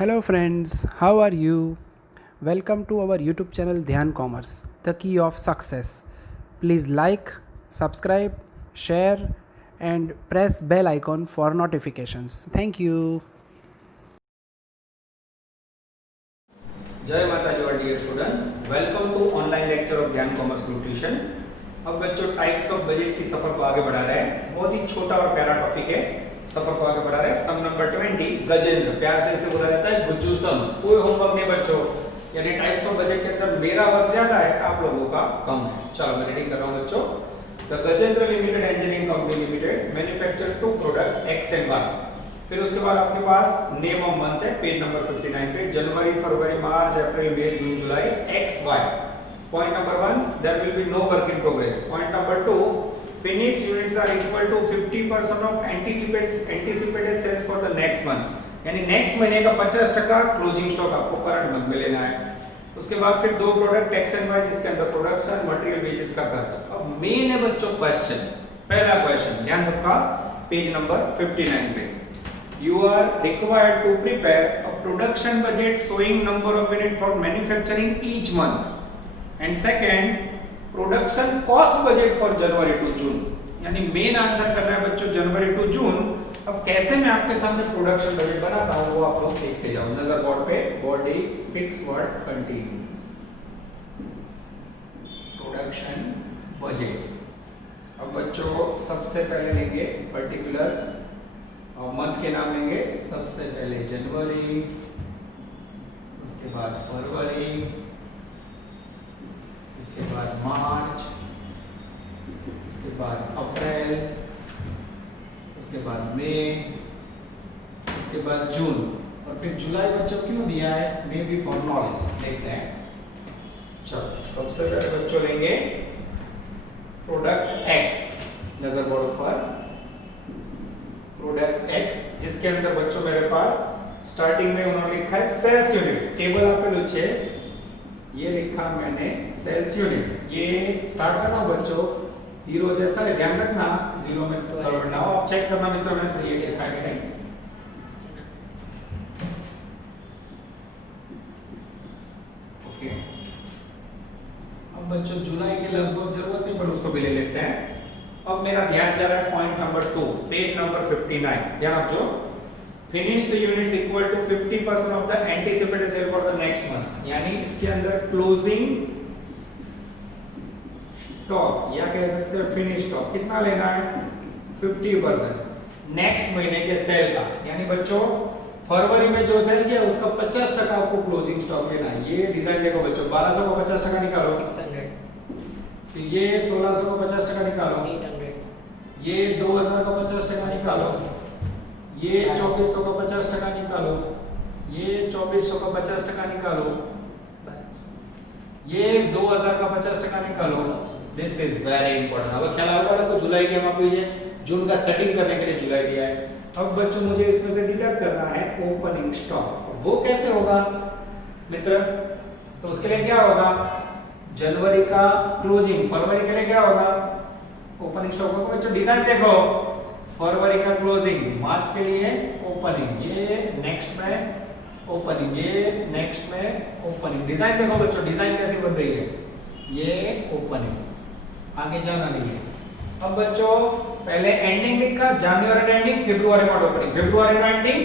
Hello friends, how are you? Welcome to our YouTube channel Dhyan Commerce, the key of success. Please like, subscribe, share and press bell icon for notifications. Thank you. जय माता दी dear students, welcome to online lecture of Gyan commerce nutrition. अब बच्चों types of budget की सफर को आगे बढ़ा रहे हैं। बहुत ही छोटा और प्यारा टॉपिक है, सफर को आगे बढ़ा रहे हैं। सम नंबर 20 गजेंद्र, प्यार से इसे बोला जाता है गुज्जू सम। कोई होमवर्क नहीं बच्चों, यानी टाइप्स ऑफ बजट के अंदर मेरा वर्क ज्यादा है, आप लोगों का कम है। चलो मैं रीडिंग कर रहा हूं बच्चों। The Gajendra limited engineering company limited manufacture two product X and Y. फिर उसके बाद आपके पास नेम ऑफ मंथ है पेज नंबर 59 पे, जनवरी फरवरी मार्च अप्रैल मई जून जुलाई X Y. Point number 1, there will be no work in progress. Point number 2, finished units are equal to 50% of anticipated sales for the next month, यानी नेक्स्ट महीने का 50% क्लोजिंग स्टॉक आपको करंट मंथ में लेना है। उसके बाद फिर दो प्रोडक्ट एक्स एंड वाई, जिसके अंदर प्रोडक्शन मटेरियल वेजेस का खर्च। अब मेन है बच्चों क्वेश्चन, पहला क्वेश्चन ध्यान सबका पेज नंबर 59 पे। You are required to prepare a production budget showing number of units for manufacturing each month, and second production cost budget for January to June। यानी मेन आंसर करना है बच्चों जनवरी to June. अब कैसे मैं आपके सामने प्रोडक्शन बजट बनाता हूं वो आप लोग देखते जाओ। नजर बोर्ड पे, body fix word continue, production budget. अब बच्चों सबसे पहले लेंगे पर्टिकुलर्स और मंथ के नाम लेंगे। सबसे पहले जनवरी, उसके बाद फरवरी, उसके बाद मार्च, उसके बाद अप्रैल, उसके बाद मई, उसके बाद जून और फिर जुलाई। बच्चों क्यों दिया है? May be for knowledge. देखते हैं। चलो सबसे पहले बच्चों लेंगे प्रोडक्ट एक्स। नजर बोर्ड पर प्रोडक्ट एक्स, जिसके अंदर बच्चों मेरे पास स्टार्टिंग में उन्होंने लिखा है सेल्स यूनिट। टेबल आप पे नीचे ये लिखा मैंने सेल्स यूनिट। ये स्टार्ट करना बच्चों जीरो जैसा है, ध्यान रखना जीरो में तो गड़बड़ ना हो। आप चेक करना मित्रों मैंने सही लिखा है कि नहीं। ओके, अब बच्चों जुलाई की लगभग जरूरत नहीं पर उसको भी ले लेते हैं। अब मेरा ध्यान जा रहा है पॉइंट नंबर 2 पेज नंबर 59। ध्यान रखो, finished units equal to 50% of the anticipated sale for the next month. यानी इसके अंदर क्लोजिंग स्टॉक या कह सकते हैं फिनिश स्टॉक कितना लेना है? 50% नेक्स्ट महीने के सेल का। यानी बच्चों फरवरी में जो सेल किया उसका 50% आपको क्लोजिंग स्टॉक लेना है। ये डिजाइन देखो बच्चों, 1200 को 50% निकालो, 600। तो ये 1600 को 50% निकालो, 800। ये 2000 का 50% निकालो, ये 2400 का 50% निकालो, ये 2400 का 50% निकालो, ये 2000 का 50% निकालो। This is very important. अब ख्याल आ रहा है को जुलाई के माप लीजिए, जून का सेटिंग करने के लिए जुलाई दिया है। अब बच्चों मुझे इसमें से डिडक्ट करना है ओपनिंग स्टॉक। वो कैसे होगा मित्र? तो उसके लिए क्या होगा? जनवरी का क्लोजिंग, फरवरी के लिए क्या होगा? ओपनिंग स्टॉक होगा। बच्चों डिजाइन देखो, फरवरी का क्लोजिंग, मार्च के लिए ओपनिंग, ये नेक्स्ट में ओपनिंग, ये नेक्स्ट में ओपनिंग। डिजाइन देखो बच्चों, डिजाइन कैसी बन रही है? ये ओपनिंग, आगे जाना नहीं है। अब बच्चों पहले एंडिंग लिखा, जनवरी एंडिंग, फरवरी में ओपनिंग, फरवरी में एंडिंग,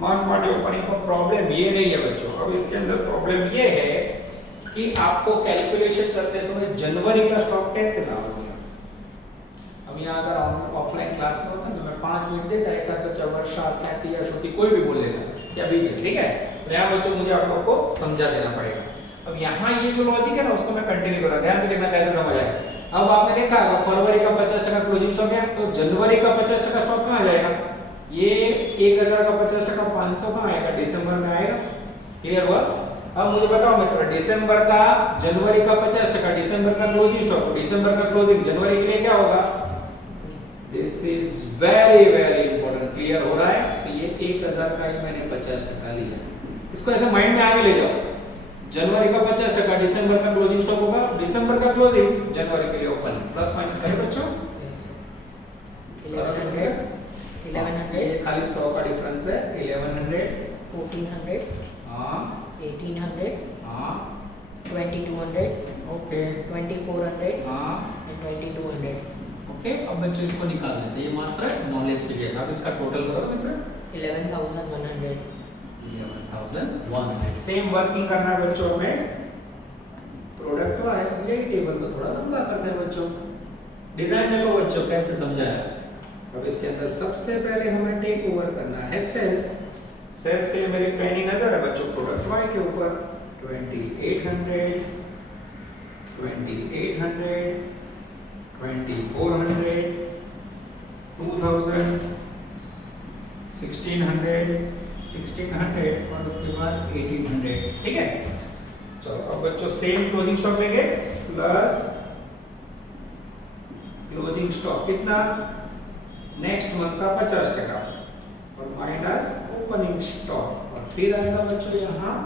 मार्च में ओपनिंग। पर प्रॉब्लम ये नहीं है बच्चों। अब इसके अंदर प्रॉब्लम ये है कि आपको कैलकुलेशन करते समय जनवरी का स्टॉक कैसे लाओगे? अब यहाँ अगर ऑफलाइन क्लास में होता तो मैं 5 मिनट देता, एक आध बच्चा वर्षा, ख्याति या श्रुति कोई भी बोल लेता या बीच, ठीक है। तो यहाँ बच्चों मुझे आप लोगों को समझा देना पड़ेगा। अब यहाँ ये जो लॉजिक है ना उसको मैं कंटिन्यू कर रहा हूँ, ध्यान से देखना कैसे समझ आएगा। अब आपने देखा अगर फरवरी का 50% क्लोजिंग स्टॉक है तो जनवरी का 50% स्टॉक कहाँ जाएगा? ये 1000 का 50% 500 कहाँ आएगा? दिसंबर में आएगा। क्लियर हुआ? अब मुझे बताओ मित्र, दिसंबर का जनवरी का 50%, दिसंबर का क्लोजिंग स्टॉक, दिसंबर का क्लोजिंग जनवरी के लिए क्या होगा? This is very very important. Clear हो रहा है? तो ये 1000 का ही मैंने 50% लिया। इसको ऐसे माइंड में आगे ले जाओ। जनवरी का 50%, दिसंबर का क्लोजिंग स्टॉक होगा, दिसंबर का क्लोजिंग, जनवरी के लिए ओपनिंग। प्लस माइनस करें बच्चों? यस। 1100 ये खाली 100 का डिफरेंस है। 1100 1400, हाँ 1800, हाँ 2200, ओके 2400 हाँ and 2200. ओके। अब बच्चों इसको निकाल देते हैं, ये मात्र नॉलेज के लिए था। अब इसका टोटल करो मित्र। 11,100. 11,100। सेम वर्किंग करना है बच्चों में। प्रोडक्ट वाई यही टेबल को थोड़ा लंबा करते हैं बच्चों। डिजाइन देखो बच्चों कैसे समझाया। अब इसके अंदर सबसे पहले हमें टेक ओवर करना है सेल्स। सेल्स के लिए मेरी पैनी नजर है बच्चों प्रोडक्ट वाई के ऊपर। 2800, 2800, 2400, 2000, 1600, 1600 और उसके बाद 1800। ठीक है, चलो अब बच्चों सेम क्लोजिंग स्टॉक लेंगे प्लस क्लोजिंग स्टॉक कितना नेक्स्ट मंथ का 50% और माइनस ओपनिंग स्टॉक और फिर आएगा बच्चों यहाँ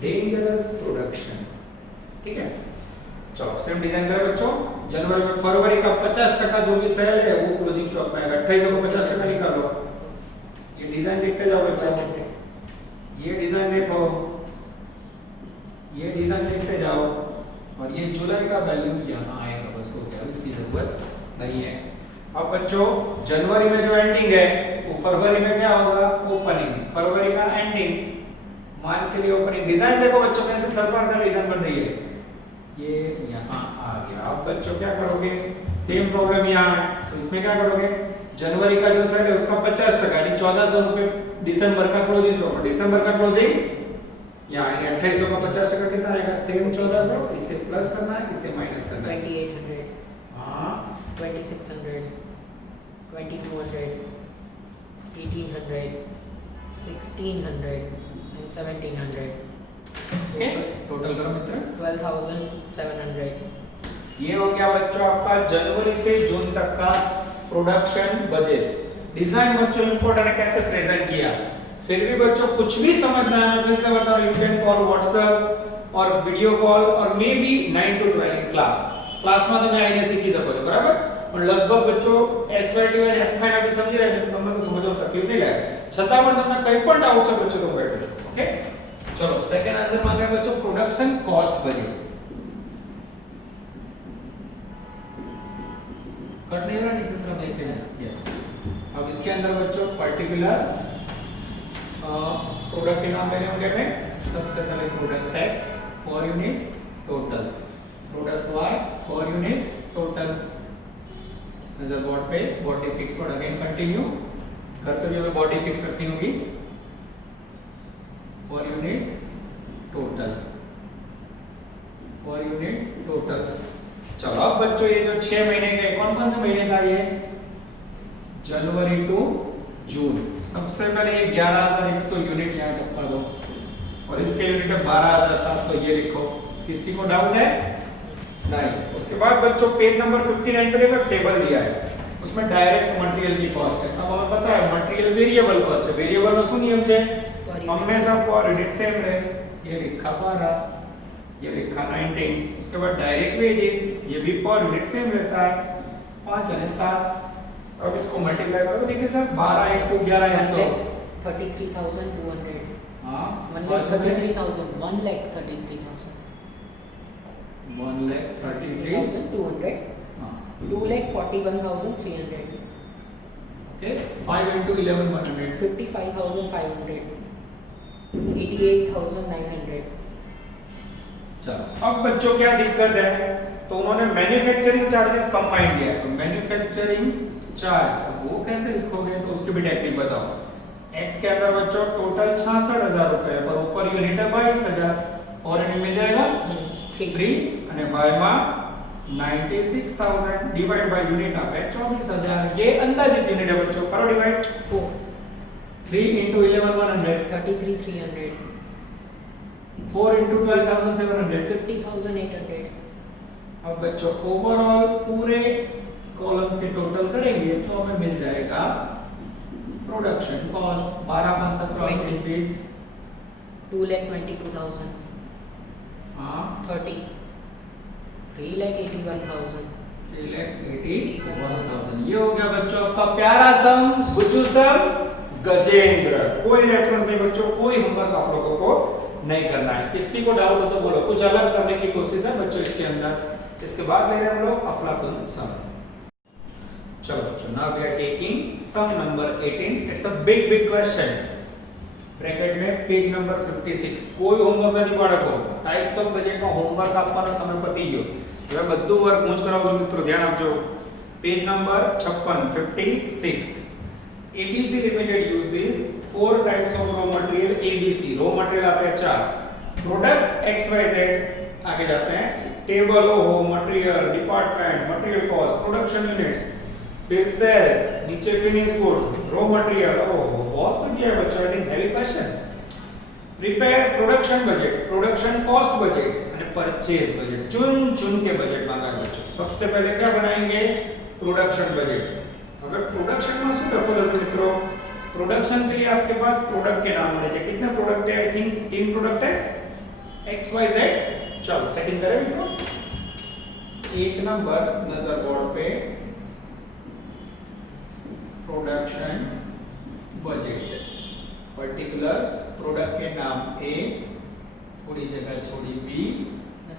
डेंजरस प्रोडक्शन। ठीक है, चलो सेम डिजाइन करें बच्चों। जनवरी में फरवरी का 50% जो भी सेल है वो क्लोजिंग स्टॉक में आएगा। 28 को 50% निकालो। ये डिजाइन देखते जाओ बच्चों, 1200. ये डिजाइन देखो, ये डिजाइन देखते जाओ और ये जुलाई का वैल्यू यहाँ आएगा। बस हो गया, इसकी जरूरत नहीं है। अब बच्चों जनवरी में जो एंडिंग है वो फरवरी में क्या होगा ओपनिंग। फरवरी का एंडिंग मार्च के लिए ओपनिंग। डिजाइन देखो बच्चों कैसे सर्कल डिजाइन बन रही है, ये यहाँ आ गया। अब बच्चों क्या करोगे, सेम प्रॉब्लम यहाँ है तो इसमें क्या करोगे, जनवरी का जो सेल है उसका 50% यानी 1400 रुपए दिसंबर का क्लोजिंग स्टॉक। दिसंबर का क्लोजिंग यहाँ 2800 का 50% कितना आएगा, सेम 1400। इससे प्लस करना है, इससे माइनस करना है। 2800, हाँ 2600, 2200, 1800, 1600 and 1700. ओके, टोटल करो मित्र। 12,700. ये हो गया बच्चों आपका जनवरी से जून तक का प्रोडक्शन बजट। डिजाइन बच्चों इंपॉर्टेंट है कैसे प्रेजेंट किया। फिर भी बच्चों कुछ भी समझना है मैं फिर से बता रहा हूं, यू कैन कॉल व्हाट्सएप और वीडियो कॉल और may be 9 to 12 in class में તમે આઈને શીખી શકો છો બરાબર। પણ લગભગ બચ્ચો એસવાયટી અને એફઆઈ ના બી સમજી રહ્યા છે, તમને તો સમજવામાં તકલીફ નહીં લાગે। છતાં પણ તમને કંઈ પણ ડાઉટ છે બચ્ચો તો બેઠો છો। ઓકે, चलो सेकंड आंसर मांगा है बच्चों प्रोडक्शन कॉस्ट बजट। करने वाला नहीं दूसरा देखते हैं। यस, अब इसके अंदर बच्चों पर्टिकुलर प्रोडक्ट के नाम लेने होंगे हमें। सबसे पहले product X per unit total, product Y per unit total. नजर बोर्ड पे body fix word again continue. घर पे भी हमें बॉडी फिक्स रखनी होगी। Per unit total, per unit total. चलो अब बच्चों ये जो 6 महीने के कौन कौन से महीने का ये जनवरी टू जून। सबसे पहले ये 11,100 यूनिट यहाँ टपका दो और इसके यूनिट है 12,700, ये लिखो। किसी को डाउट है नहीं। उसके बाद बच्चों पेज नंबर 59 पे देखो टेबल दिया है, उसमें डायरेक्ट मटेरियल की कॉस्ट है। अब हमें पता है मटेरियल वेरिएबल कॉस्ट है। वेरिएबल નો શું નિયમ છે, हमेशा पर यूनिट सेम रहे। ये लिखा 12, ये लिखा 19। उसके बाद डायरेक्ट वेजेस, ये भी पर यूनिट सेम रहता है 5 और 7। अब इसको मल्टीप्लाई करो तो देखिए सर 12 into 11,100 33,200. हां 1,33,000. 1,33,000. 1,33,200 200. हां 2,41,300. Okay 5 into 11,100 55,500. 88,900. चलो अब बच्चों क्या दिक्कत है, तो उन्होंने मैन्युफैक्चरिंग चार्जेस कंबाइन किया है। तो मैन्युफैक्चरिंग चार्ज अब वो कैसे लिखोगे, तो उसकी भी टेक्निक बताओ। एक्स के अंदर बच्चों टोटल 66,000 रुपए पर ऊपर यूनिट है 22,000 और यूनिट मिल जाएगा 3 અને y માં 96,000 डिवाइड बाय यूनिट आपे 24,000। ये अंदाजित यूनिट है बच्चों, करो डिवाइड 4. 3 into 11,100 33,300. 4 into 12,700 50,800. अब बच्चों ओवरऑल पूरे कॉलम के टोटल करेंगे तो हमें मिल जाएगा प्रोडक्शन कॉस्ट 12 + 17 20 2,22,000. हां 30. 3,81,000. 3,81,000। ये हो गया बच्चों आपका प्यारा सम, गुज्जू सम, गजेंद्र। कोई रेफरेंस नहीं बच्चों, कोई होमवर्क आप लोगों को नहीं करना है। किसी को डाउट हो तो बोलो, कुछ अलग करने की कोशिश है बच्चों इसके अंदर। इसके बाद ले रहे हैं हम लोग अफलातुन सम। चलो बच्चों, now we are taking sum number 18। It's a big question. Bracket में पेज नंबर 56। कोई होमवर्क नहीं બાળકો, ટાઇપ્સ ઓફ બજેટમાં હોમવર્ક આપવાનો સમય પતી ગયો। હવે બધું વર્ક હું જ કરાવું છું મિત્રો, ધ્યાન આપજો। Page number 56 56। ABC Limited uses 4 types of raw material ABC। raw material आपके 4। प्रोडक्ट XYZ आगे जाते हैं। टेबल हो, material, department, material cost, production units, फिर सेल्स, नीचे फिनिश गुड्स, रॉ मटेरियल। ओह बहुत कुछ दिया है बच्चों, I think heavy question. Prepare production budget, production cost budget और परचेज बजट। चुन के बजट मांगा है बच्चों। सबसे पहले क्या बनाएंगे? Production budget. अगर प्रोडक्शन में શું લખો દસ મિત્રો? प्रोडक्शन के लिए आपके पास प्रोडक्ट के नाम होने चाहिए। कितने प्रोडक्ट है? आई थिंक 3 प्रोडक्ट है, XYZ। चलो सेटिंग करें मित्रों। एक नंबर नजर बोर्ड पे प्रोडक्शन बजट, पर्टिकुलर्स, प्रोडक्ट के नाम A, थोड़ी जगह छोड़ी B,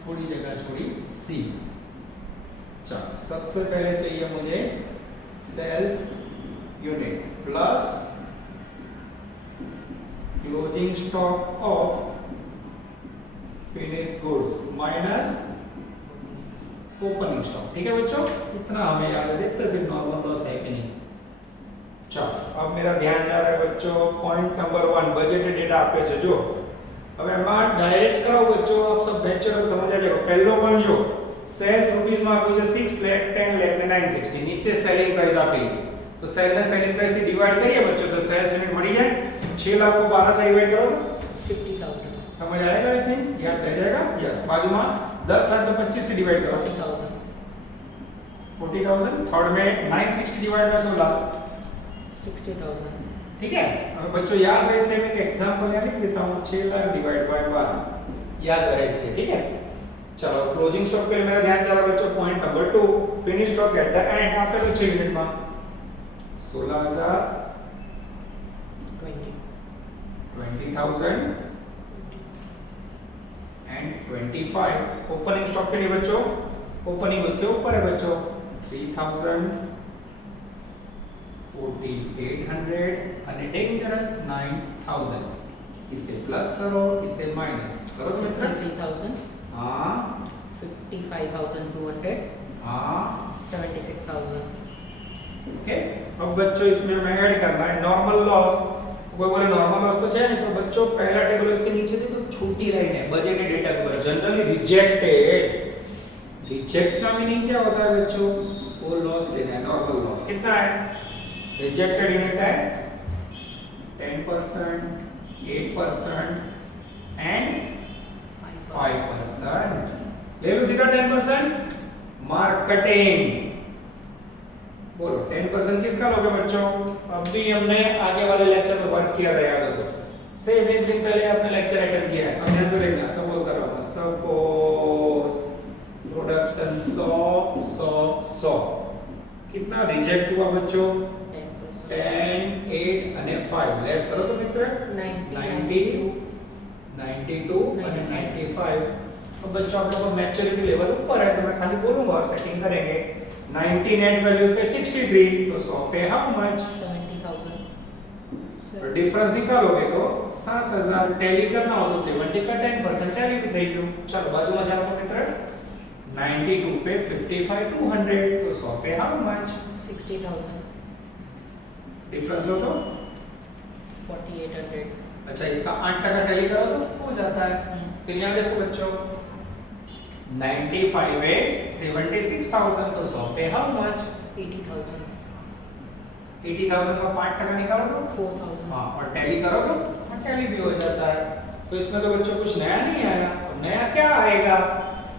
थोड़ी जगह छोड़ी C। चलो सबसे पहले चाहिए मुझे sales unit plus closing stock of finish goods minus opening stock. ठीक है बच्चों, इतना हमें याद है। देखते फिर नॉर्मल लॉस है कि नहीं। चलो अब मेरा ध्यान जा रहा है बच्चों पॉइंट नंबर 1 बजट डेटा आपे છે જો। હવે એમાં ડાયરેક્ટ કરો બચ્ચો, આપ सब બેચલર સમજ आ जाएगा। પહેલો પોઈન્ટ જો સેલ્સ રૂપીસ માં આપ્યું છે 6 લાખ 10 લાખ ને 960। નીચે સેલિંગ प्राइस આપી तो सेल ने सेलिंग प्राइस થી ડિવાઇડ કરીએ બચ્ચો तो सेल्स यूनिट मળી जाए। 6 लाख को 12 से डिवाइड करो तो 50,000। समझ आएगा? आई थिंक याद रह जाएगा। यस, बाजू में 10 लाख को 25 से डिवाइड करो 40,000। 40,000। थर्ड में 960 डिवाइड बाय 16 60,000। ठीक है। अब बच्चों याद रहे इसलिए मैं एक एग्जांपल यानी देता हूं 6 लाख डिवाइड बाय 12 याद रहे इसलिए। ठीक है। चलो क्लोजिंग स्टॉक पे मेरा ध्यान जा रहा है बच्चों point number 2 finish stock at the end after the 6 unit में 16,000 20,000 एंड 25। ओपनिंग स्टॉक के लिए बच्चों ओपनिंग उसके ऊपर है बच्चों 3,000 4,800 और डेंजरस 9,000। इसे प्लस करो, इसे माइनस करो। 63,000। हाँ 55,200। हाँ 76,000। ओके। अब बच्चों इसमें हमें ऐड करना है नॉर्मल लॉस। कोई बोले नॉर्मल लॉस तो है नहीं, तो बच्चों पहला टेबल इसके नीचे देखो छोटी लाइन है बजट डेटा के ऊपर जनरली रिजेक्टेड। रिजेक्ट का मीनिंग क्या होता है बच्चों? वो लॉस लेना है, नॉर्मल लॉस कितना है? रिजेक्टेड यूनिट है 10%, 8% एंड 5%। ले लो सीधा 10%। मार्केटिंग बोलो 10% किसका लोगे बच्चों? अब भी हमने आगे वाले लेक्चर में वर्क किया था, याद हो तो। सेम एक दिन पहले आपने लेक्चर अटेंड किया है। अब ध्यान से देखना। सपोज कर रहा हूं, सपोज प्रोडक्शन 100 कितना रिजेक्ट हुआ बच्चों? 10 8 અને 5 લેસ કરો તો મિત્ર 90 92 અને 95। अब बच्चों आप लोगों का मैच्योरिटी लेवल ऊपर है तो मैं खाली बोलूंगा और सेटिंग करेंगे। 90 नेट वैल्यू पे 63 तो 100 पे हाउ मच? 70,000। डिफरेंस निकालोगे तो 7,000। टैली करना हो तो 70 का 10% टैली भी થઈ ગયું। चलो बाजू में जाओ मित्र 92 पे 55 200 तो 100 पे हाउ मच? 60,000। डिफरेंस लो तो 4,800। अच्छा इसका 8% टैली करो तो हो जाता है। फिर यहाँ देखो बच्चों 95 है 76,000 तो 100 पे हाउ मच? 80,000। 80,000 का 5% निकालो तो 4,000। हाँ और टैली करो तो टैली भी हो जाता है। तो इसमें तो बच्चों कुछ नया नहीं आया। अब नया क्या आएगा?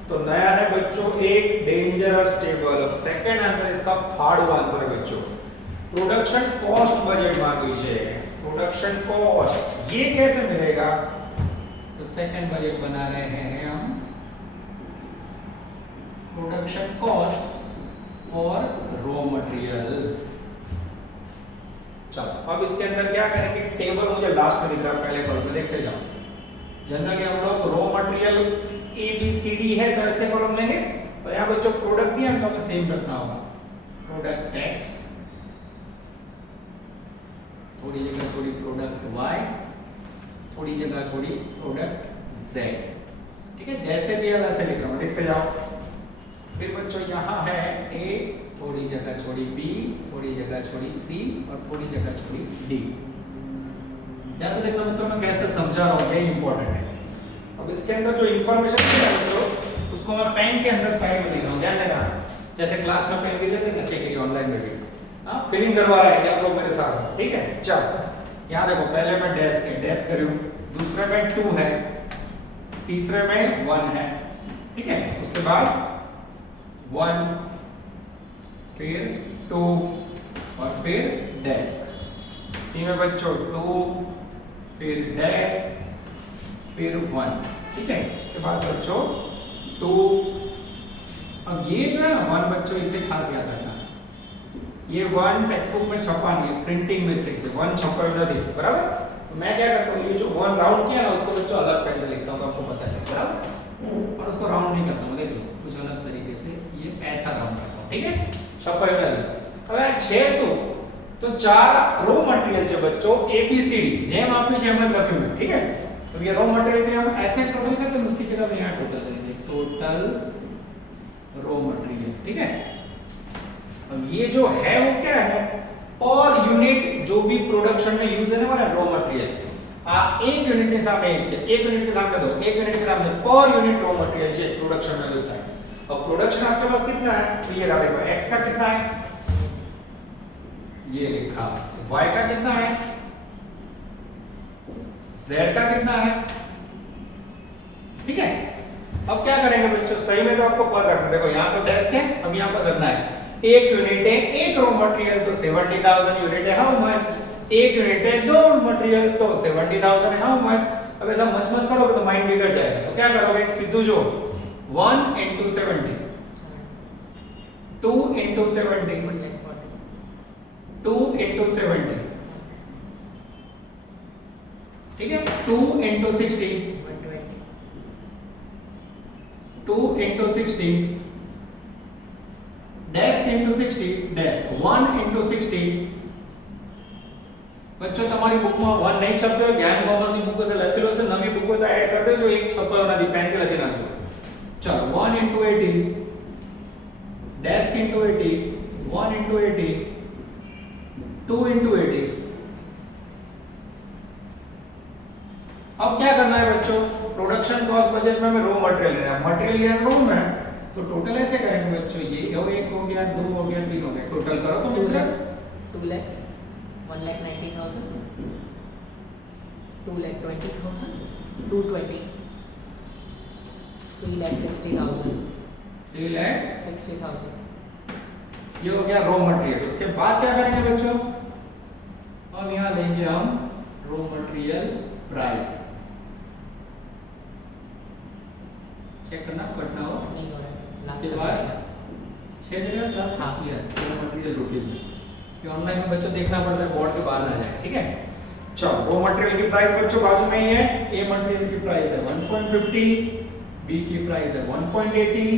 तो नया है बच्चों एक डेंजरस टेबल। अब सेकंड आंसर इसका थर्ड आंसर है बच्चों प्रोडक्शन कॉस्ट बजट मांगी है। प्रोडक्शन कॉस्ट ये कैसे मिलेगा? तो सेकंड बजट बना रहे हैं हम प्रोडक्शन कॉस्ट और रॉ मटेरियल। चलो अब इसके अंदर क्या करेंगे, टेबल मुझे लास्ट में दिख रहा है, पहले कॉलम में देखते जाओ। जनरली हम लोग raw material A B C D है तो ऐसे कॉलम लेंगे, और यहाँ बच्चों प्रोडक्ट भी है तो हमें सेम रखना होगा, प्रोडक्ट एक्स, थोड़ी जगह छोड़ी प्रोडक्ट वाई, थोड़ी जगह छोड़ी प्रोडक्ट जेड। ठीक है, जैसे भी है वैसे लिख रहा हूँ, देखते जाओ। फिर बच्चों यहाँ है ए, थोड़ी जगह छोड़ी बी, थोड़ी जगह छोड़ी सी और थोड़ी जगह छोड़ी डी। ध्यान से देखना मित्रों, मैं कैसे समझा रहा हूँ, ये इंपॉर्टेंट है। अब इसके अंदर जो इंफॉर्मेशन है बच्चों, उसको मैं पेन के अंदर साइड में लिख रहा हूँ, ध्यान देना। जैसे क्लास में पेन भी देते हैं, ऐसे ऑनलाइन में भी फिलिंग करवा रहा है आप लोग मेरे साथ। ठीक है, चल यहाँ देखो, पहले मैं डैश करूँ, दूसरे में 2 है, तीसरे में 1 है। ठीक है, उसके बाद 1, फिर 2 और फिर डैश। सी में बच्चों 2, फिर डैश, फिर 1। ठीक है, उसके बाद बच्चों 2। अब ये जो है ना 1 बच्चों, इसे खास याद रखना, ये 1 टेक्स्ट बुक में छपा नहीं है, प्रिंटिंग मिस्टेक से 1 छपा हुआ नहीं, बराबर। तो मैं क्या करता हूँ, ये जो 1 राउंड किया ना, उसको बच्चों अलग पेन से लिखता हूँ तो आपको पता चले, बराबर। और उसको राउंड नहीं करता हूँ, देख लो कुछ अलग तरीके से ये ऐसा राउंड करता हूँ। ठीक है, छपा हुआ नहीं। अब 600 तो 4 रॉ मटेरियल છે बच्चों ABCD, જેમ આપી છે એમ જ લખ્યું है। ठीक है, तो ये रॉ मटेरियल में हम ऐसे टोटल करते हैं, उसकी जगह में यहाँ टोटल करेंगे, टोटल रॉ मटेरियल। ठीक है, अब ये जो है वो क्या है, पर यूनिट जो भी प्रोडक्शन में यूज है ना वाला रॉ मटेरियल, एक यूनिट के सामने एक છે, एक यूनिट के सामने दो, एक यूनिट के सामने पर यूनिट रॉ मटेरियल છે प्रोडक्शन में यूज થાય। अब प्रोडक्शन आपके पास कितना है, तो ये रहा देखो, x का कितना है, ये लिखा, y का कितना है, z का कितना है। ठीक है, अब क्या करेंगे बच्चों, सही में तो आपको पद रखना, देखो यहाँ तो डैश है, अब यहाँ पद रखना है। एक यूनिट है, एक रॉ मटेरियल तो 70,000 यूनिट है, हाउ मच। एक यूनिट है, 2 मटेरियल तो 70,000 है, हाउ मच। अब ऐसा मच करोगे तो माइंड बिगड़ जाएगा, तो क्या करोगे, सीधू जो 1 into 70, 2 into 70, 2 into 70। ठीक है, 2 into 60, 2 into 60, dash into 60, dash 1 into 60। बच्चों તમારી બુકમાં 1 નહીં છપતો હોય, ધ્યાન કોમર્સની બુકો से લખેલો છે, નવી બુકો તો એડ કરી દેજો, એક છપાયો નથી, પેન થી લખી નાખજો। ચલો 1 into 80, dash into 80, 1 into 80, 2 into 80। अब क्या करना है बच्चों, प्रोडक्शन कॉस्ट बजट में हमें रॉ मटेरियल लेना है, मटेरियल या रॉ में, तो टोटल ऐसे करेंगे बच्चों, ये 1 हो गया, 2 हो गया, 3 हो गया, टोटल करो तो 2 मिलेगा lakh, 2 lakh, 1,90,000, 2,20,000, 220, 3,60,000, 3,60,000। 60,000। ये हो गया रॉ मटेरियल। उसके बाद क्या करेंगे बच्चों, अब यहाँ लेंगे हम रॉ मटेरियल प्राइस, चेक करना कटना हो, नहीं हो रहा है, लास्ट उसके तक बाद जाएगा। 6 जगह प्लस, हाँ। यस, रॉ मटेरियल रुपीस में, ये ऑनलाइन में बच्चों देखना पड़ता है, बोर्ड के बाहर ना जाए। ठीक है, चलो रॉ मटेरियल की प्राइस बच्चों बाजू में ही है, ए मटेरियल की प्राइस है 1.50, बी की प्राइस है 1.80,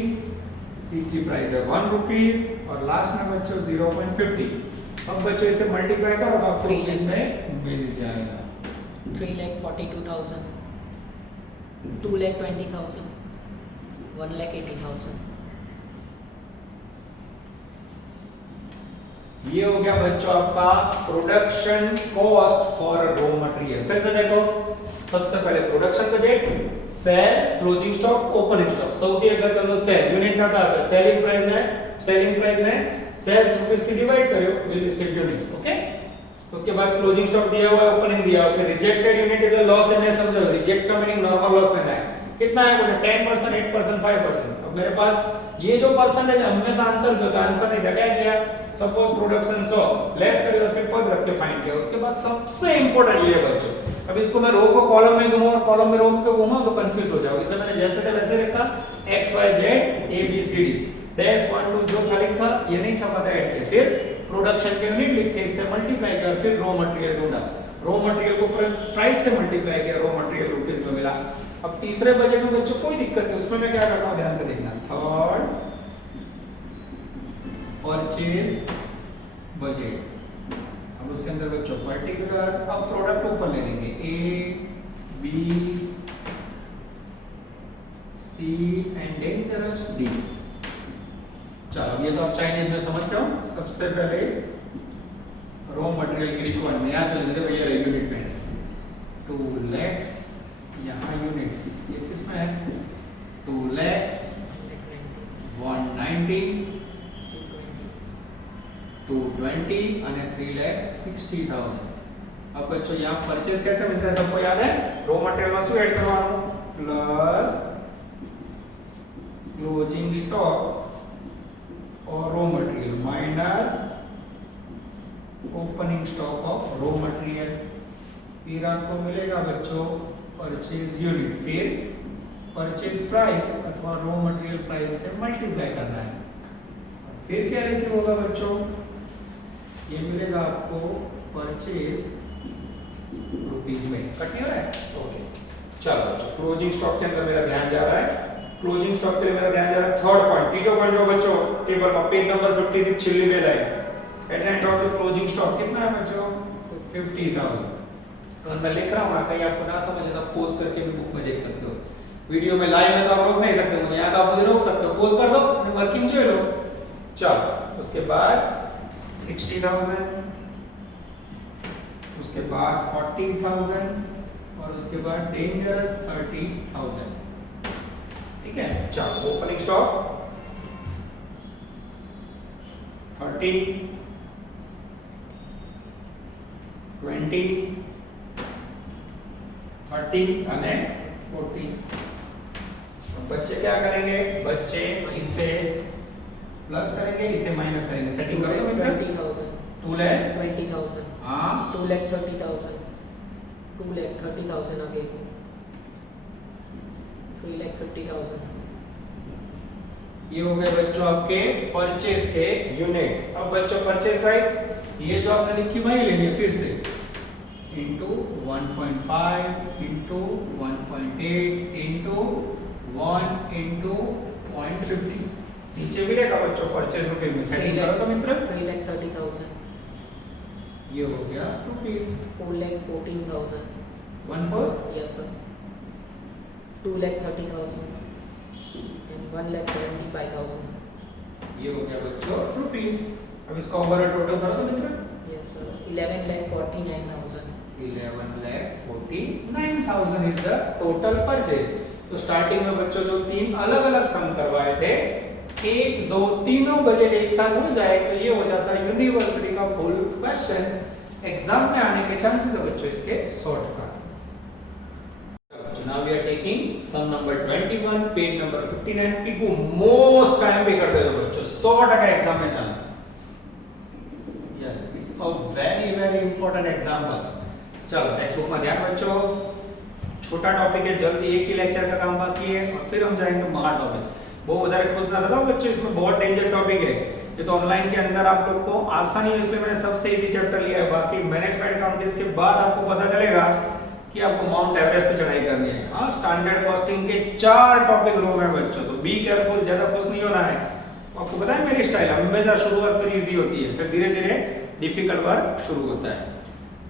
सी की प्राइस है 1 रुपीस और लास्ट में बच्चों 0.50। अब बच्चों इसे मल्टीप्लाई करो तो आपको रुपीस में मिल जाएगा। 3,42,000, 2,20,000, 1,80,000। ये हो गया बच्चों आपका production cost for raw material. फिर से देखो, सबसे पहले production budget, sale, closing stock, opening stock. સૌથી અગત્યનો સેલ યુનિટ ના આધારે સેલિંગ પ્રાઇસ ને સેલ્સ રૂપીસ થી ડિવાઇડ કર્યો, વિલ રિસીવ यूनिट्स। ओके, उसके बाद क्लोजिंग स्टॉक दिया हुआ है, ओपनिंग दिया हुआ है, फिर रिजेक्टेड यूनिट એટલે लॉस है, समझो रिजेक्ट का मीनिंग नॉर्मल लॉस लेना है। कितना है बोले 10%, 8%, 5%। अब मेरे पास ये जो परसेंटेज हमेशा आंसर जो था, आंसर नहीं था, क्या किया, सपोज प्रोडक्शन 100 लेस करिए और फिर पद रख के फाइंड किया। उसके बाद सबसे इंपॉर्टेंट ये है बच्चों, अब इसको मैं रो को कॉलम में घुमाऊं और कॉलम में रो को घुमाऊं तो कंफ्यूज हो जाओगे, इसलिए मैंने जैसे था वैसे रखा, x y z a b c d dash 1 2 जो था लिखा, ये नहीं छपा था ऐड किया। फिर प्रोडक्शन के यूनिट लिख के इससे मल्टीप्लाई कर, फिर रॉ मटेरियल ढूंढा, रॉ मटेरियल को प्राइस से मल्टीप्लाई किया, रॉ मटेरियल रुपीस में मिला। अब तीसरे बजट में बच्चों कोई दिक्कत नहीं, उसमें मैं क्या करता हूं ध्यान से देखना, थर्ड परचेज बजट। अब उसके अंदर बच्चों पर्टिकुलर, अब प्रोडक्ट ऊपर ले लेंगे A B C and dangerous D. चलो ये तो आप चाइनीज में समझते हो। सबसे पहले रॉ मटेरियल की रिक्वायरमेंट यहां से लेते हैं भैया, यूनिट में 2 lakhs, यहाँ यूनिट्स ये किसमें है 2 lakhs 190 220 અને 3,60,000। अब बच्चों यहाँ परचेज कैसे मिलता है सबको याद है, रॉ मटेरियल में શું એડ કરવાનું પ્લસ क्लोजिंग स्टॉक और raw material minus opening stock of raw material, फिर आपको मिलेगा बच्चों परचेज यूनिट, फिर परचेज प्राइस अथवा रॉ मटेरियल प्राइस से मल्टीप्लाई करना है, और फिर क्या रिसीव होगा बच्चों, ये मिलेगा आपको परचेज रुपीस में। कट नहीं हो रहा है? ओके चलो बच्चों, क्लोजिंग स्टॉक के अंदर मेरा ध्यान जा रहा है, क्लोजिंग स्टॉक के लिए मेरा ध्यान जा रहा है थर्ड पॉइंट, तीसरा पॉइंट जो बच्चों टेबल में पेज नंबर 56 छिल्ली में लाए, at the end of the closing stock कितना है बच्चों 50,000। अगर मैं लिख रहा हूं ना, कहीं आपको ना समझ आए तो पॉज करके भी बुक में देख सकते हो, वीडियो में लाइव में तो आप रोक नहीं सकते मुझे, यहाँ तो आप मुझे रोक सकते हो, पॉज कर दो, वर्किंग जो लो। चलो उसके बाद 60,000, उसके बाद 40,000 और उसके बाद डेंजरस 30,000। ठीक है, चलो ओपनिंग स्टॉक 30 20 30 અને 40। बच्चे क्या करेंगे, बच्चे इसे प्लस करेंगे, इसे माइनस करेंगे, सेटिंग करो 20,000 2 लाख 20,000 हां 2,30,000 2,30,000 again 3,50,000। ये हो गए बच्चों आपके परचेज के यूनिट। अब बच्चों परचेज प्राइस ये जो आपने लिखी वही लेंगे फिर से, इंटू 1.5 इंटू 1.8 इंटू 1 इंटू 0.50, नीचे भी रहेगा बच्चों परचेज रुपए में, सेटिंग करो तो मित्र 3,30,000 ये हो गया रुपीस 4,14,000 14 yes sir 2,30,000 and 1,75,000 ये हो गया बच्चों रुपीस। अब इसका ओवरऑल टोटल करो तो मित्र yes sir 11,49,000 11,49,000 is the total purchase. तो स्टार्टिंग में बच्चों जो तीन अलग अलग सम करवाए थे, 1 2 तीनों बजट एक साथ हो जाए तो ये हो जाता है यूनिवर्सिटी का फुल क्वेश्चन, एग्जाम में आने के चांसेस है बच्चों इसके सॉर्ट का। Now we are taking sum number 21 page number 59। पिकू मोस्ट टाइम पे करते हो बच्चों, 100% एग्जाम में चांस। Yes it's a very very important example. चलो टेक्स्ट बुक में ध्यान बच्चों, छोटा टॉपिक है, जल्दी एक ही लेक्चर का काम बाकी है और फिर हम जाएंगे महा टॉपिक। बहुत उधर खुश ना था बच्चों, इसमें बहुत डेंजर टॉपिक है ये, तो ऑनलाइन के अंदर आप लोग को आसानी है, इसलिए मैंने सबसे इजी चैप्टर लिया है। बाकी मैनेजमेंट अकाउंटिंग के बाद आपको पता चलेगा कि आपको माउंट एवरेस्ट पे चढ़ाई करनी है। हाँ स्टैंडर्ड कॉस्टिंग के 4 टॉपिक रो में बच्चों, तो बी केयरफुल, ज्यादा कुछ नहीं होना है। आपको पता है मेरी स्टाइल हमेशा शुरुआत पर इजी होती है, फिर धीरे धीरे डिफिकल्ट वर्क शुरू होता है।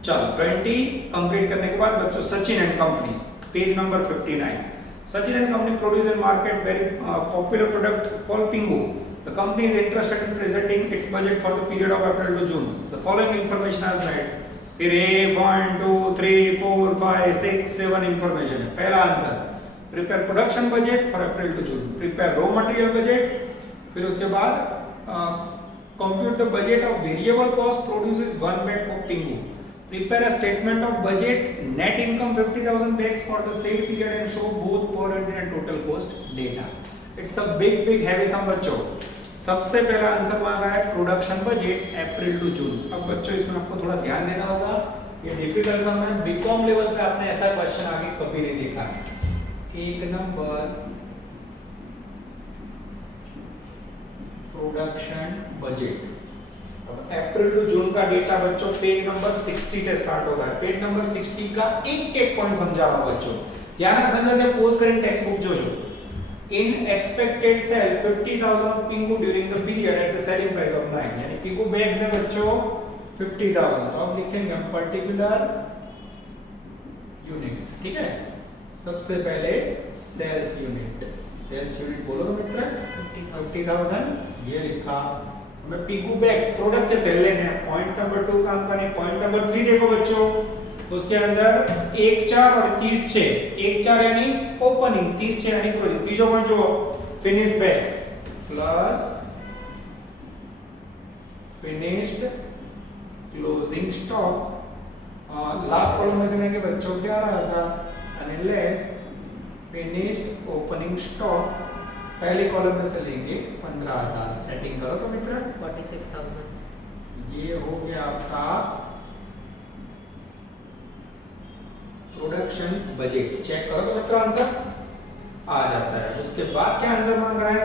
चलो 20 कंप्लीट करने के बाद बच्चों Sachin and company page number 59। Sachin and company produce and market very popular product called Pingu. The company is interested in presenting its budget for the period of April to June. The following information are right. फिर 1 2 3 4 5 6 7 information है। पहला answer prepare production budget for April to June, prepare raw material budget, फिर उसके बाद compute the budget of variable cost produces one bag of Pingu. Prepare a statement of budget, net income 50,000 bags for the sale period and show both per unit and total cost data. It's a big heavy sum बच्चों। सबसे पहला answer मांगा है production budget April to June. अब बच्चों इसमें आपको थोड़ा ध्यान देना होगा, ये डिफिकल्ट सम है, बीकॉम लेवल पे आपने ऐसा क्वेश्चन आगे कभी नहीं देखा। एक नंबर प्रोडक्शन बजट अब अप्रैल टू जून का डेटा बच्चों पेज नंबर 60 से स्टार्ट होता है। पेज नंबर 60 का एक एक पॉइंट समझा रहा हूं बच्चों, ध्यान से समझते। पोस्ट करेंट टेक्स्ट बुक जो इन expected sale 50,000 of Pinku during the period at the selling price of 9, यानी पिंकू बैग्स है बच्चों 50,000, तो अब लिखेंगे हम पर्टिकुलर यूनिट्स, ठीक है। सबसे पहले सेल्स यूनिट, सेल्स यूनिट बोलो तो मित्र 50,000 ये लिखा। हमें पिंकू बैग्स प्रोडक्ट के सेल लेने हैं। पॉइंट नंबर 2 काम करें। पॉइंट नंबर 3 देखो बच्चों, उसके अंदर 1 4 और 30 6, 1 4 यानी ओपनिंग, 30 6 यानी क्लोजिंग। तीसरा पॉइंट जो finish bags plus finished closing stock, last column में से लेंगे बच्चों 11,000 and less finished opening stock, पहले कॉलम में से लेंगे 15,000। सेटिंग करो तो मित्र 46,000। ये हो गया आपका प्रोडक्शन बजट। चेक करो तो मित्र आंसर आ जाता है। उसके बाद क्या आंसर मांग रहा है,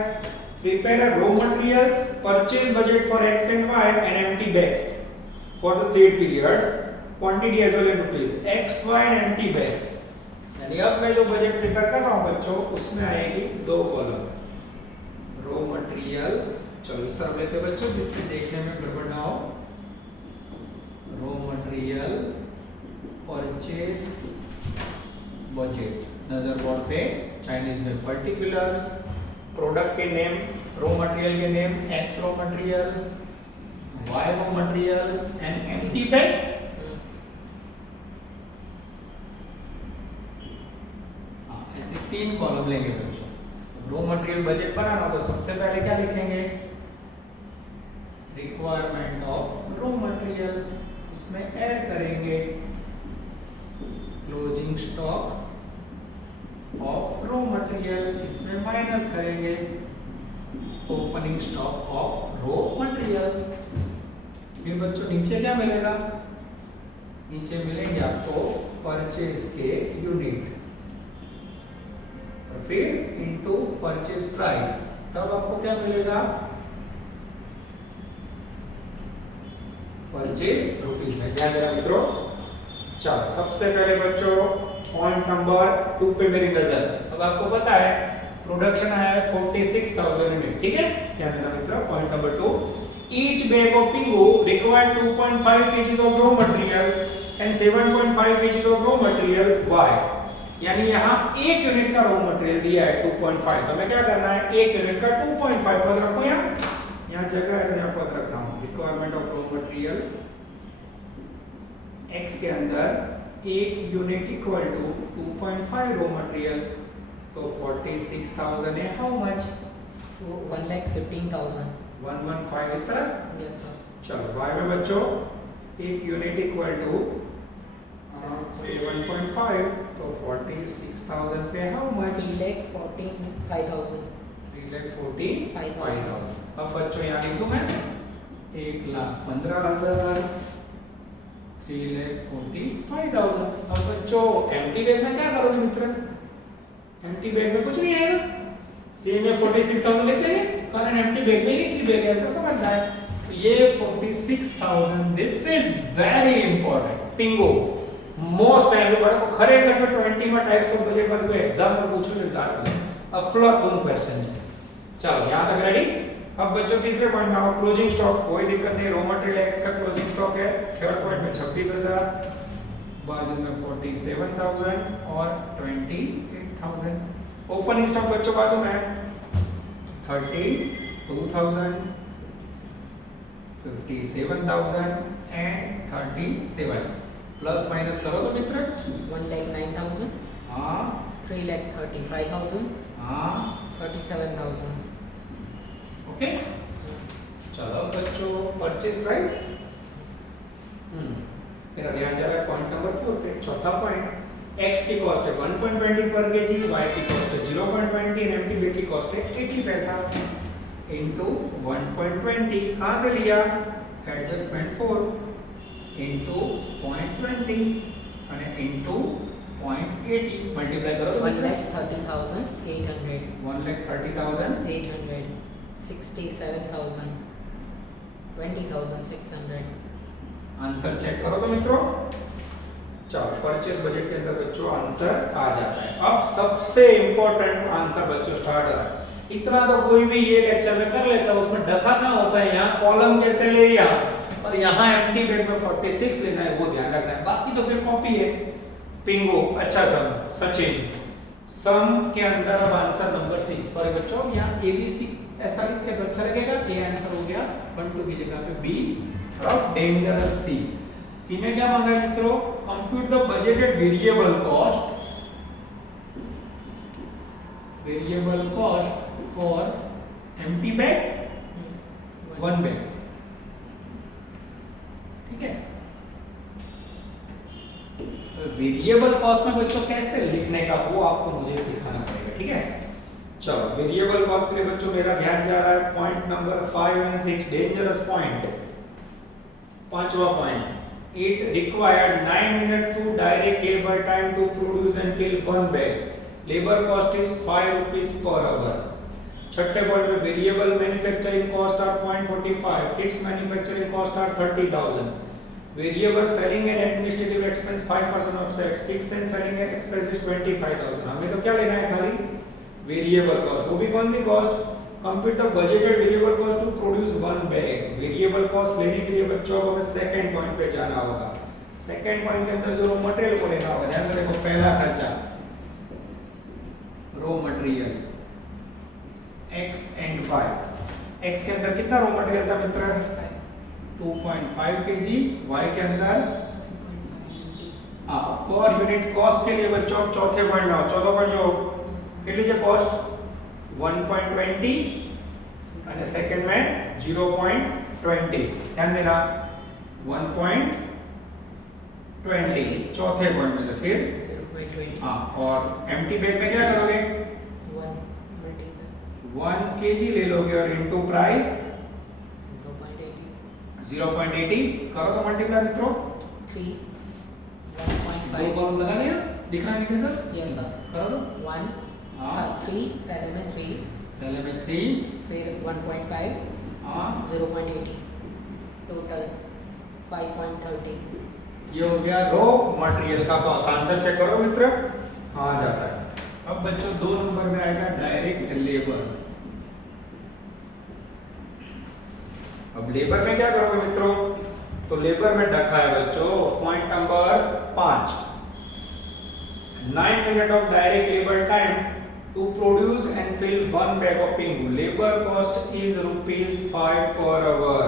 prepare a raw materials purchase budget for X and Y and empty bags for the said period, quantity as well in rupees, X Y and empty bags. यानी अब मैं जो बजट प्रिपेयर कर रहा हूं बच्चों उसमें आएगी 2 कॉलम रॉ मटेरियल। चलो इस तरफ लेते हैं बच्चों जिससे देखने में गड़बड़ ना हो। रॉ मटेरियल परचेज बजट, नजर बोर्ड पे चाइनीज में पर्टिकुलर्स, प्रोडक्ट के नेम, रॉ मटेरियल के name, X raw material, Y raw material and empty bag. ऐसे 3 कॉलम लेंगे बच्चों। रॉ मटेरियल बजट बनाना तो सबसे पहले क्या लिखेंगे, रिक्वायरमेंट ऑफ रॉ मटेरियल, इसमें ऐड करेंगे closing stock of raw material, इसमें माइनस करेंगे opening stock of raw material. फिर बच्चों नीचे क्या मिलेगा, नीचे मिलेंगे आपको परचेज के यूनिट, और फिर इनटू परचेज प्राइस, तब आपको क्या मिलेगा परचेज रुपीस में। ध्यान देना मित्रों। चलो सबसे पहले बच्चों पॉइंट नंबर 2 पे मेरी नजर। अब आपको पता है प्रोडक्शन है 46,000 यूनिट, ठीक है। ध्यान देना मित्रों। Point number 2, each bag of पिंगू required 2.5 kg of raw material and 7.5 kg of raw material Y, यानी यहाँ 1 यूनिट का रॉ मटेरियल दिया है 2.5, तो हमें क्या करना है 1 यूनिट का 2.5 पद रखो। यहाँ जगह है तो यहाँ पद रख रहा हूँ। Requirement of raw material x के अंदर 1 unit equal to 2.5 raw material, तो 46,000 है। How much, 1,15,000। 115 इस तरह। Yes sir. चलो y में बच्चों 1 यूनिट इक्वल टू 7.5, तो 46,000 पे हाउ मच, 3,45,000। 3,45,000। अब बच्चों यहाँ लिख दूं मैं 1,15,000, 3,45,000। अब बच्चों एम्प्टी बैग में क्या करोगे मित्र, एम्प्टी बैग में कुछ नहीं आएगा, सेम में 46,000 लिख देंगे, कारण एम्प्टी बैग में लिटल बैग ऐसा समझना है। तो ये 46,000, दिस इज वेरी इंपॉर्टेंट पिंगो मोस्ट टाइम बड़ा को खरेखर जो 20 में टाइप्स ऑफ बजट पर कोई एग्जाम में पूछो तो दाद अब फ्लॉप क्वेश्चन है। चलो यहां तक रेडी। अब बच्चों तीसरे पॉइंट में आओ, क्लोजिंग स्टॉक, कोई दिक्कत नहीं, रॉ मटेरियल एक्स का क्लोजिंग स्टॉक है। थर्ड पॉइंट में 26,000, बाजू में 47,000 और 28,000। ओपनिंग स्टॉक बच्चों बाजू में 32,000, 57,000 एंड 37। प्लस माइनस करो तो मित्र 1,09,000। हाँ 3,35,000। हाँ 37,000। ओके। चलो बच्चों परचेज प्राइस, मेरा ध्यान जा रहा है पॉइंट नंबर 4 पे। चौथा पॉइंट, x की कॉस्ट है 1.20 पर केजी, y की कॉस्ट है 0.20 एंड एम्प्टी बैग की कॉस्ट है 80 पैसा इनटू 1.20, कहां से लिया एडजस्टमेंट 4 इनटू 0.20 અને इनटू 0.80 मल्टीप्लाई करो तो 1,30,800। 1,30,800 67,000। 20,600. आंसर चेक करो तो मित्रों। चलो परचेस बजट के अंदर बच्चों आंसर आ जाता है। अब सबसे इंपॉर्टेंट आंसर बच्चों स्टार्ट है। इतना तो कोई भी ये लेक्चर में कर लेता है, उसमें ढका ना होता है। यहाँ कॉलम कैसे ले यहाँ और यहाँ एम्प्टी बेड में 46 लेना है, वो ध्यान रखना है। बाकी तो फिर कॉपी है। पिंगो अच्छा सम, सचिन सम के अंदर अब आंसर नंबर 6। सॉरी बच्चों, यहाँ ABC ऐसा लिख के तो अच्छा लगेगा। ए आंसर हो गया 1 2 की जगह पे B और डेंजरस C में क्या मांगा है मित्रों? Compute the budgeted variable cost for empty bag 1 bag. ठीक है, तो वेरिएबल कॉस्ट में बच्चों कैसे लिखने का वो आपको मुझे सिखाना पड़ेगा। ठीक है, चलो वेरिएबल कॉस्ट के लिए बच्चों मेरा ध्यान जा रहा है point number 5 and 6, dangerous point. पांचवा point, it required 9 minutes to direct labor time to produce and fill 1 bag. Labor cost is 5 rupees per hour. छठे पॉइंट में variable manufacturing cost are 0.45, fixed manufacturing cost are 30,000. Variable selling and administrative expense 5% of sales, fixed and selling expense is 25,000. हमें तो क्या लेना है? खाली variable cost. वो भी कौन सी cost? Compute the budgeted variable cost to produce 1 bag. Variable cost लेने के लिए बच्चों को हमें सेकंड पॉइंट पे जाना होगा। सेकंड पॉइंट के अंदर जो रॉ मटेरियल को लेना होगा, ध्यान से देखो, पहला खर्चा raw material x and y। x के अंदर कितना रॉ मटेरियल था मित्र? 2.5 kg, y के अंदर 7.5. हां पर यूनिट कॉस्ट के लिए बच्चों चौथे पॉइंट लाओ। चौथा पॉइंट जो कितनी है कॉस्ट? 1.20 અને सेकंड में 0.20। ध्यान देना 1.20 चौथे पॉइंट में। तो फिर 0.20. हाँ, और एम्प्टी बैग में क्या करोगे? 1 multiplied 1 kg ले लोगे और इनटू प्राइस 0.80. 0.80 करो तो मल्टीप्लाई मित्रों। 3 दो 1.5. कॉलम लगा दिया, दिख रहा है क्या सर? Yes sir. करो तो 1 हाँ 3 पहले में 3, पहले में 3 फिर 1.5, हाँ 0.80, टोटल 5.30. ये हो गया रॉ मटेरियल का कॉस्ट। आंसर चेक करो मित्र। हाँ जाता है। अब बच्चों 2 नंबर में आएगा डायरेक्ट लेबर। अब लेबर में क्या करोगे मित्रों? तो लेबर में ढका है बच्चों point number 5, 9 minutes of direct labor time to produce and fill 1 bag of pingu. Labor cost is rupees 5 per hour.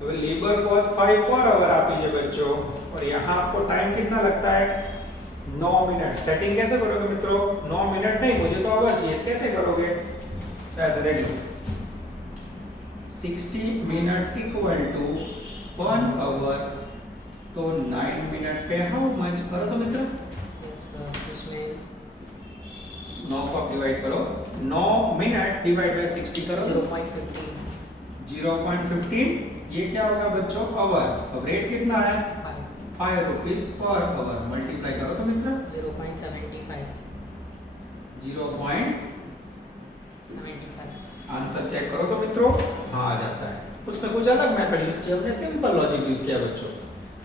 तो लेबर कॉस्ट 5 पर आवर आप लीजिए बच्चों, और यहाँ आपको टाइम कितना लगता है? 9 मिनट। सेटिंग कैसे करोगे मित्रों? 9 मिनट नहीं, मुझे तो आवर चाहिए। कैसे करोगे? तो ऐसे देख लो, 60 मिनट इक्वल टू 1 आवर, तो 9 मिनट पे हाउ मच? करो तो मित्र, Yes sir. इसमें 9 को आप डिवाइड करो, 9 मिनट डिवाइड बाय 60 करो, 0.15. 0.15। ये क्या होगा बच्चों? आवर। अब रेट कितना है? 5 रुपीस पर आवर। मल्टीप्लाई करो तो मित्र, 0.75. 0.75। आंसर चेक करो तो मित्रों। हाँ आ जाता है। उसमें कुछ अलग मेथड यूज किया, हमने सिंपल लॉजिक यूज किया बच्चों।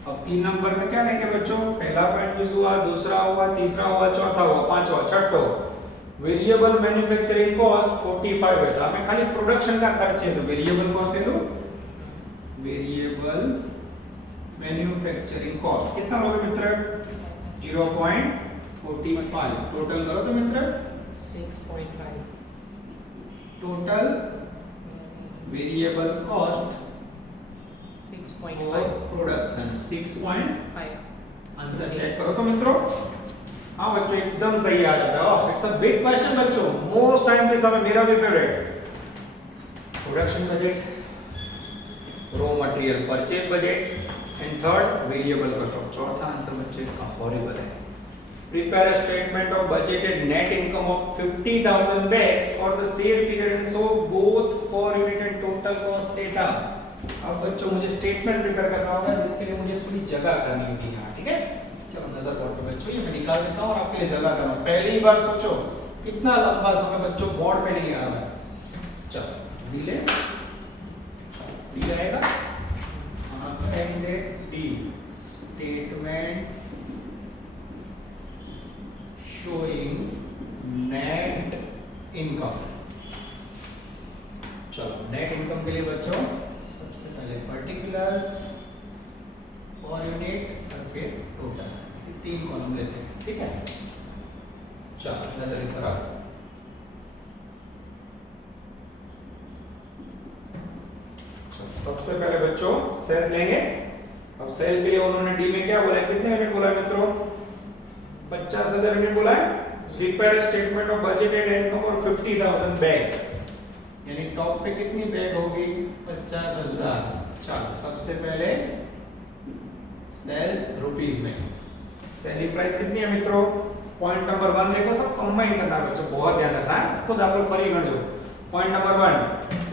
अब 3 नंबर में क्या लेंगे बच्चों? पहला पॉइंट यूज हुआ, दूसरा हुआ, तीसरा हुआ, चौथा हुआ, पांचवा, छठो वेरिएबल मैन्युफैक्चरिंग कॉस्ट 45 है। हमें खाली प्रोडक्शन का खर्च है, तो वेरिएबल कॉस्ट ले लो। वेरिएबल मैन्युफैक्चरिंग कॉस्ट कितना लोगे मित्र? 0.45। टोटल करो तो मित्र, 6.5. Total variable cost 6.5. Production 6.5। 5. Answer check करो तो मित्रों। हाँ बच्चों एकदम सही आ जाता है। इट्स अ बिग क्वेश्चन बच्चों, मोस्ट टाइम पे समय मेरा भी favourite. Production budget, raw material purchase budget and third variable cost of. चौथा आंसर बच्चों इसका हॉरिबल है। Prepare a statement of budgeted net income of 50,000 bags for the sale period and show both per unit and total cost data. अब बच्चों मुझे statement prepare करना होगा, जिसके लिए मुझे थोड़ी जगह करनी होगी यहाँ। ठीक है, चलो नजर बोर्ड पे बच्चों ये मैं निकाल देता हूँ और आपके लिए जगह कर रहा हूँ। पहली बार सोचो कितना लंबा समय बच्चों बोर्ड पे नहीं आ रहा है। चलो डिले डी आएगा, हाँ करेंगे D, statement showing net income. चलो नेट इनकम के लिए बच्चों सबसे पहले पर्टिकुलर्स और यूनिट और फिर टोटल, इसी 3 कॉलम लेते हैं, ठीक है। चलो नजर इस तरफ, सबसे पहले बच्चों सेल्स लेंगे। अब सेल के लिए उन्होंने डी में क्या बोला है, कितने यूनिट बोला है मित्रों, 50,000 यूनिट बोला है। Prepare statement of budgeted income और 50,000 बैग्स, यानी टॉप पे कितनी बैग होगी, 50,000। चलो सबसे पहले सेल्स रुपीस में, सेलिंग प्राइस कितनी है मित्रों, पॉइंट नंबर 1 देखो, सब कंबाइन करना है बच्चों, बहुत ध्यान रखना है, खुद आप लोग फरी गण जो। Point number 1,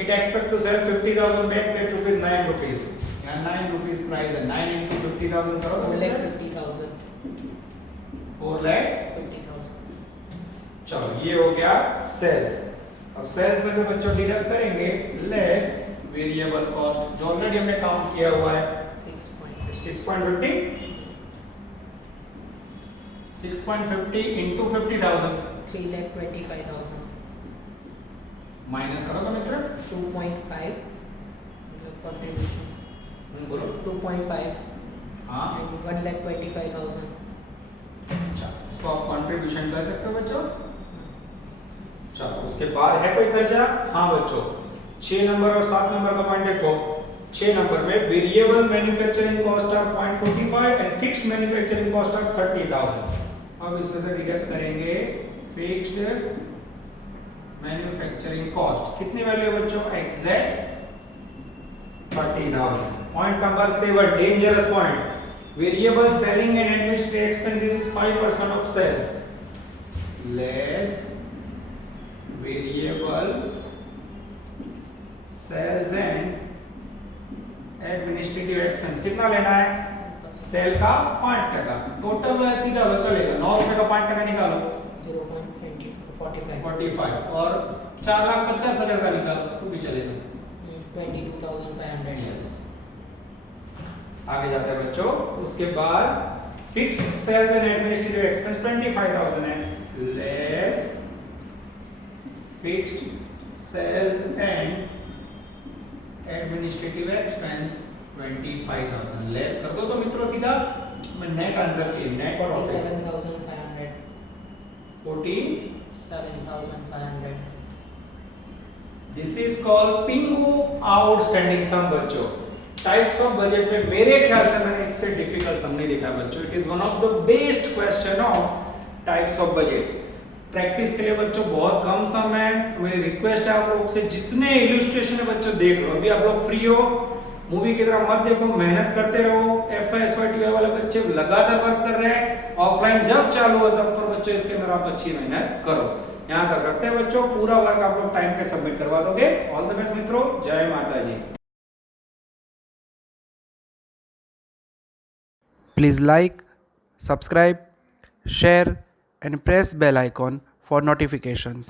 it expect to sell 50,000 bags at rupees 9 rupees, यहाँ 9 रुपीस प्राइस है, 9 into 50,000 करो, 4,50,000 4,50,000। 50,000। चलो ये हो गया सेल्स। अब सेल्स में से बच्चों डिडक्ट करेंगे लेस वेरिएबल कॉस्ट, जो ऑलरेडी हमने काउंट किया हुआ है, 6.50 6.50 6.50 into 50,000 3,25,000 माइनस करो तो मित्र 2.5 contribution बोलो 2.5 हाँ। and 1,25,000 अच्छा इसको आप कंट्रीब्यूशन कह सकते हो बच्चों। चलो उसके बाद है कोई खर्चा, हाँ बच्चों 6 नंबर और 7 नंबर का पॉइंट देखो। 6 नंबर में variable manufacturing cost are 0.45 and fixed manufacturing cost are 30,000। अब इसमें से डिडक्ट करेंगे फिक्स्ड मैन्युफैक्चरिंग कॉस्ट, कितनी वैल्यू है बच्चों, exact 30,000। Point number 7 dangerous point, variable selling and administrative expenses is 5% of sales, less variable sales and administrative expense, कितना लेना है, सेल का 5%, टोटल में सीधा लो चलेगा, 9 रुपए का 5% निकालो 0.45 और 4,50,000 का निकालो तो भी चलेगा। 22,500 यस आगे जाते हैं बच्चों। उसके बाद fixed sales and administrative expense 25,000 है, less fixed sales and administrative expense 25,000 less कर दो तो मित्रों सीधा मैं नेट आंसर चाहिए, नेट 47,500 47,500। 7,500 दिस इज कॉल्ड पिंगू आउटस्टैंडिंग सम बच्चों। टाइप्स ऑफ बजट में मेरे ख्याल से मैंने इससे डिफिकल्ट सम नहीं देखा बच्चों। It is one of the best question of types of budget. Practice के लिए बच्चों बहुत कम सम है, मेरी रिक्वेस्ट है आप लोग से जितने इलस्ट्रेशन है बच्चों देख लो। अभी आप लोग फ्री हो, मूवी की तरह मत देखो, मेहनत करते रहो। FY/SY वाले बच्चे लगातार वर्क कर रहे हैं, ऑफलाइन जब चालू हो तब पर बच्चों इसके अंदर आप अच्छी मेहनत करो। यहाँ तक रखते हैं बच्चों, पूरा वर्क आप लोग टाइम पे सबमिट करवा दोगे। ऑल द बेस्ट मित्रों, जय माता जी। Please like, subscribe, share and press bell icon for notifications.